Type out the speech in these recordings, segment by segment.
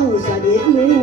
าเส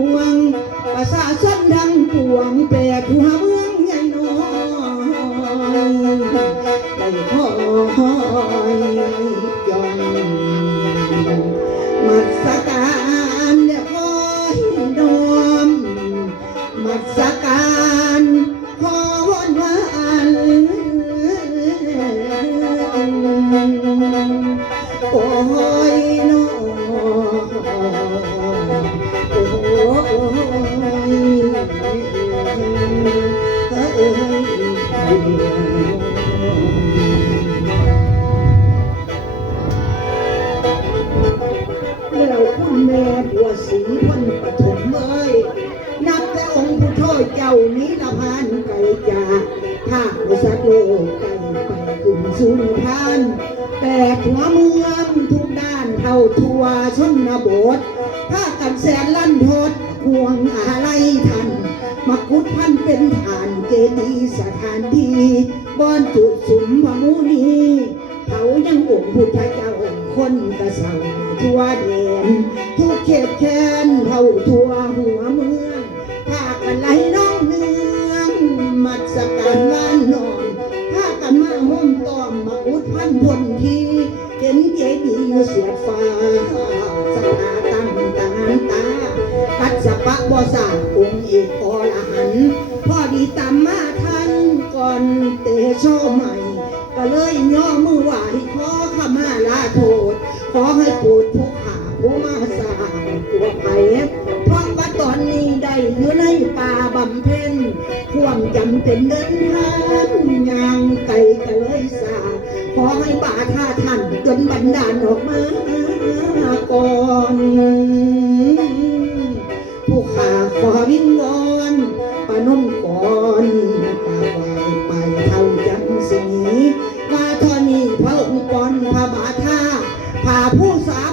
แม่บัวสีพันปฐมเอ้ยนับแต่องค์ผู้โทษเจ้านี้ละพานไก่จากถ้าบริษัทโลกไก่ไปกลุ่มสูงพานแต่หัวเมืองทุกด้านเท่าทัวชนบท ถ้ากันแสนลั่นทดห่วงอะไรทันมากุดพันเป็นฐานเจดีย์สถานที่บ้อนจุดสุมพมูนีเขายังองค์พุทธเจ้าค คนกระเสาทั่วแดนทุกเขตแค้นเท่าทั่วหัวเมืองพากันไหลน้องเนืองมัดสการล้านนอนพากันมาห้มตอมมาอุดพันพนทีเห็นเจดีอยู่เสียฟ้าสตาตั้งตาตากัดสปะบ่สาองค์เอกอรหันต์พอดีตามมาทันก่อนเตโชใหม่ ก็เลยย่อมือไหวขอขมาลาโท ขอให้ปรดผู้ขาผู้มาสาตัวไผ่เพราะว่าตอนนี้ได้อยู่ในป่าบำเพ็ญความจำเป็นเดินทางยางไกลก็เลยสาขอให้บาท่าท่านจนบันดาลออกมาก่อน ผู้ขาขอวิง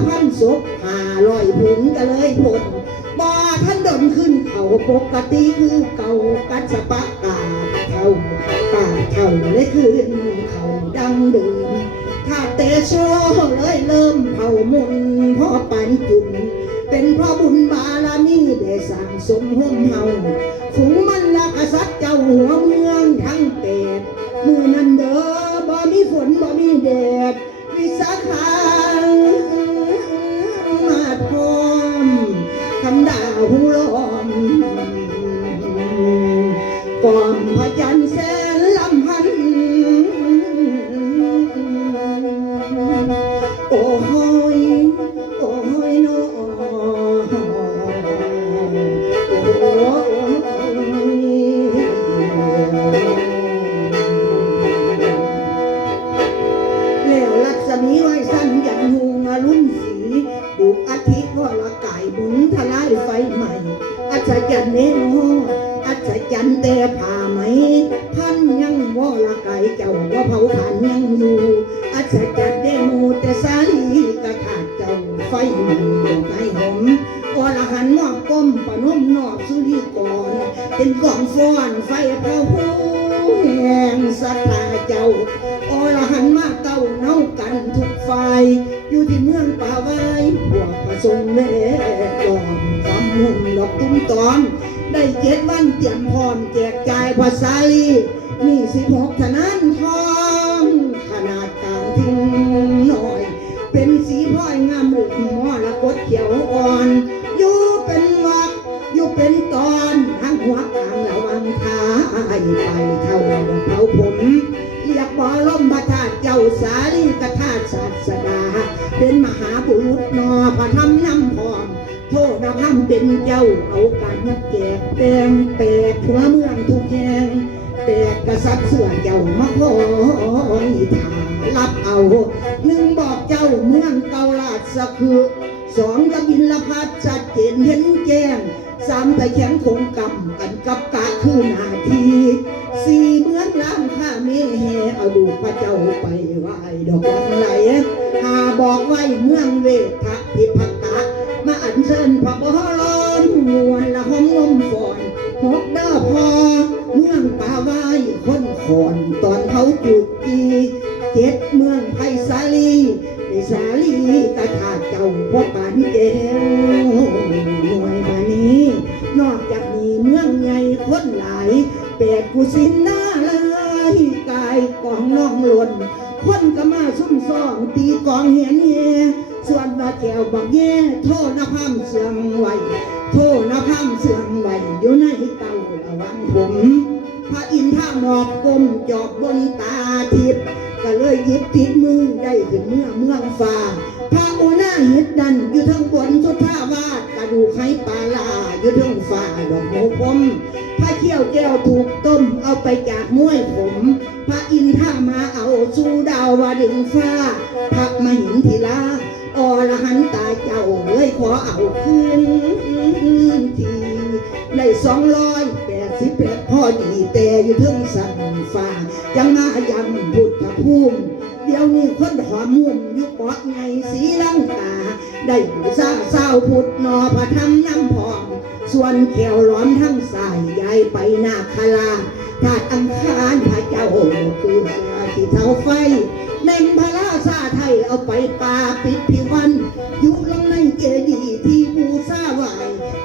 พันศพหาลอยผุนก็เลยผลบ่ท่านดนขึ้นเขาปกติคือเก่ากัดสปะกาเท่าปาเท่าเลยขึ้นเขาดังเดิมถ้าเตโชเลยเริ่มเผามุนพ่อปันจุนเป็นเพราะบุญบารมีได้สั่งสมห่มเฮาฝูงมันละกษัตริย์เจ้าหัวเมืองทั้งแปดมือนั้นเด้อ ศจรรย์เนโมอัศจรรย์แต่ผ่าไหม พันยังว่าละไกายเจ้าว่าเผาผ่านยังอยู่อัศจรรย์เดโมแต่สาลีกระขาดเจ้าไฟมันดอกไม้หอมอรหันมอบก้มปนมนอบสุริก่อนเป็นกล่องฟ้อนไฟเผาผู้แห่งศรัทธาเจ้าอรหันมาเต้าเน่ากันทุกฝ่ายอยู่ที่เมืองป่าไว้พวกประสงค์แม่กอมความหุ่ม ดอกตุ้มตอมได้เจ็ดวันเตรียมพร้อมแจกจ่ายภาษาลีนี่สิบหกธนานทองขนาดกลางทิ้งหน่อย เป็นสีพลอยงามลูกหมอละกดเขียวอ่อน อยู่เป็นวักอยู่เป็นตอนทั้งหัวกลางระวังท้ายไปเท่าเผาผมเรียกบอล่มพระธาตุเจ้าสาลีกธาตุศาสดา เป็นมหาบุรุษนอพระธรรมนำพร้อม โทษนะพันเป็นเจ้าเอาการมาแจกแตงแปดหัวเมืองทุกแห่งแปดกษัตริย์เสือเจ้ามาคอยถารับเอาหนึ่งบอกเจ้าเมืองเกาลาดสะคือสองกบินละพัดชัดเจนเห็นแจ้งสามแต่แข็งคงกำกันกับกะคือหนาทีสี่เมืองล้างข้าเมแหเอาดูกพระเจ้าไปไหวดอกลำไหลหาบอกไว้เมืองเวทะพิพักตะ มาอัญเชิญพระบรมมวลละห้องลมฝอนหกดาพอเมืองป่าไว้คนขอนตอน บักแย่โทษนะพามเสียงไหวโทษนะพามเสียงไหวอยู่ในเตาระวังผม พระอินท่าหมอกกลมจอบบนตาทิพย์ก็เลยยิบติดมือได้ขึ้นเมื่อเมืองฟ้าพระโอนาเห็ดดันอยู่ทั้งบนสุดท่าวาดกระดูกไข่ปลาลาอยู่ทั้งฟ้าดอกโมพมพระเขี้ยวแก้วถูกต้มเอาไปจากม้วยผม พระอินท่ามาเอาสู่ดาววาดึงฟ้าพระมหินทิลา อรหันตาเจ้าเลยขอเอาคืนทีได้สองร้อยแปดสิบแปดพ่อดีแต่อยู่ทึงสันฟ้ายังมายำพุทธภูมิเดี๋ยวนี้คนหอมมุ่มอยู่เกาะไงสีลังกาได้บูชาเศร้าพุทธนอพระธรรมน้ำพอง ส่วนแขวร้อนทั้งสายยายไปนาคาลาถาดอังคารพระเจ้าคือเสือที่เท้าไฟแม่งพระ ราไทยเอาไปป่าปิดพิวัน อยู่ลงในเจดีย์ที่บูชาไหว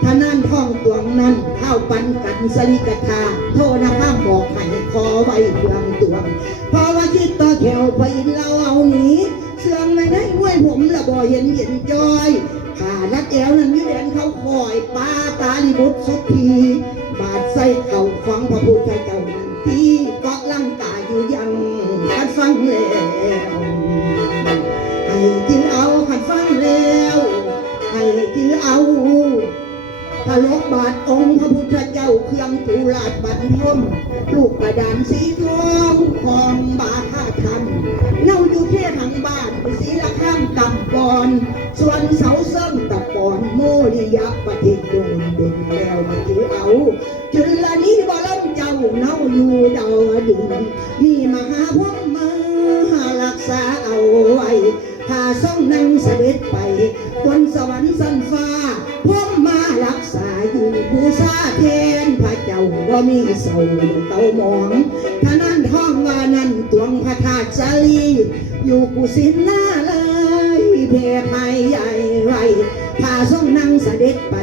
ท่านั่นท่องตวงนั้นเท้าปันกันสลิกทาโทษนะข้ามบอกให้ขอไว้เพื่องตวงเพราะว่าคิดต่อแถวไปเราเอาหนีเสื่องในได้ห้วยผมละบ่เห็นเห็นจอยขาลัดแอวนั้นยืดแดนเขาคอยปาตาลิบุตรสุที บาดใส่เข่าฟังพระพุทธเจ้าที่เกาะลังกาอยู่ยังขัดฟังแล้ว ให้จือเอาขันฟังแล้วให้จือเอาพระลบบาทองค์พระพุทธเจ้าเครื่องตูลาดบัตรพมลูกกระดานสีทองของบาท่าธรรมเน่าอยู่เที่ทางบ้านสีละข้ามตับบอน ส่วนเสาเส้มตะปอนโมริยะป มีเสาเต่าหมองท่านั้นท้องว่านั้นตวงพระธาตุสาลี อยู่กุสินลาเลยเพภัยใหญ่ไรพาส่งนั่งเสด็จไป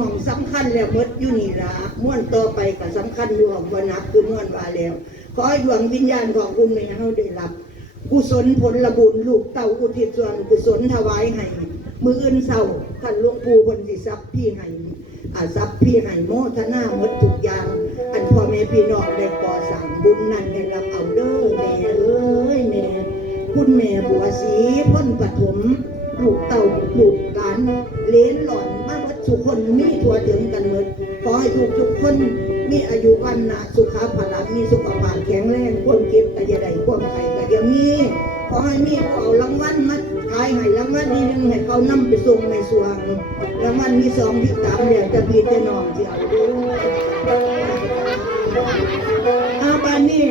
มองสำคัญแล้วมดอยู่นี่ละม่วนต่อไปก็สำคัญอยู่ของวันนับคือม่วนว่าแล้ว ขอดวงวิญญาณของคุณแม่เฮาได้รับ กุศลผลบุญลูกเต่าอุทิศส่วนกุศลถวายให้มืออื่นเศร้าท่านหลวงปู่คนสิทรัพย์พี่ให้อาทรัพย์พี่ให้โมทนาหมดทุกอย่าง อันพ่อแม่พี่น้องได้ก่อสั่งบุญนั้นให้รับเอาเด้อแม่เอ้ยแม่คุณแม่บัวศรีพ้นปฐมลูกเต่าลูกหลานเลนหล่อน คนมีทั่วถึงกันหมดขอให้ทุกทุกคนมีอายุวันนะสุขภาพมีสุขภาพแข็งแรงความเก็บก็จะได้ความไข่ก็เดี๋ยวมีขอให้มีเอารางวัลมาขายให้รางวัลที่หนึ่งให้เขานำไปส่งในสวงรางวัลที่สองที่สามเดี๋ยวจะพีจะนองที่เอาด้วอาบานนี้